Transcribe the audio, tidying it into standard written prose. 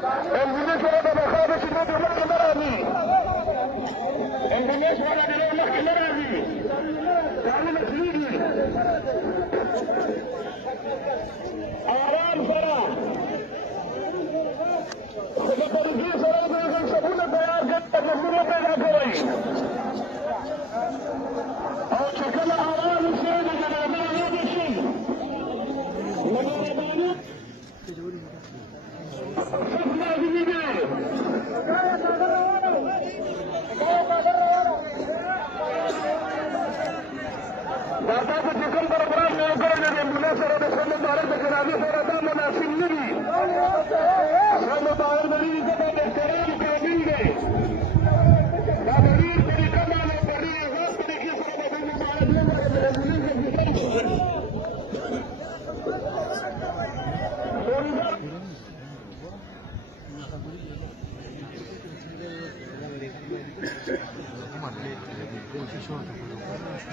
امبولانس والا د مخابه چې دوی مخکې نه راځي امبولانس والا د مخکې نه راځي ځانونه کېږي آرام سره خو د طریقې سره د منصبونه تیار کړئ تکلیفونه پیدا کوئ او چې کله آرام شي د جنازې لوبې شي نو مهرباني سخت لازمي دی دا تاسو چې کوم پروګرام مې وکړی دی د امبولانس سره د ښه مبارک د جنازې سره دا مناسب نه دي ښه مبارک د دې ځکه د احترام کامل دی دا د ډېر طریقه باندې په ډېرې غاز طریقې سره به د مبارک نه وایي د امبولانس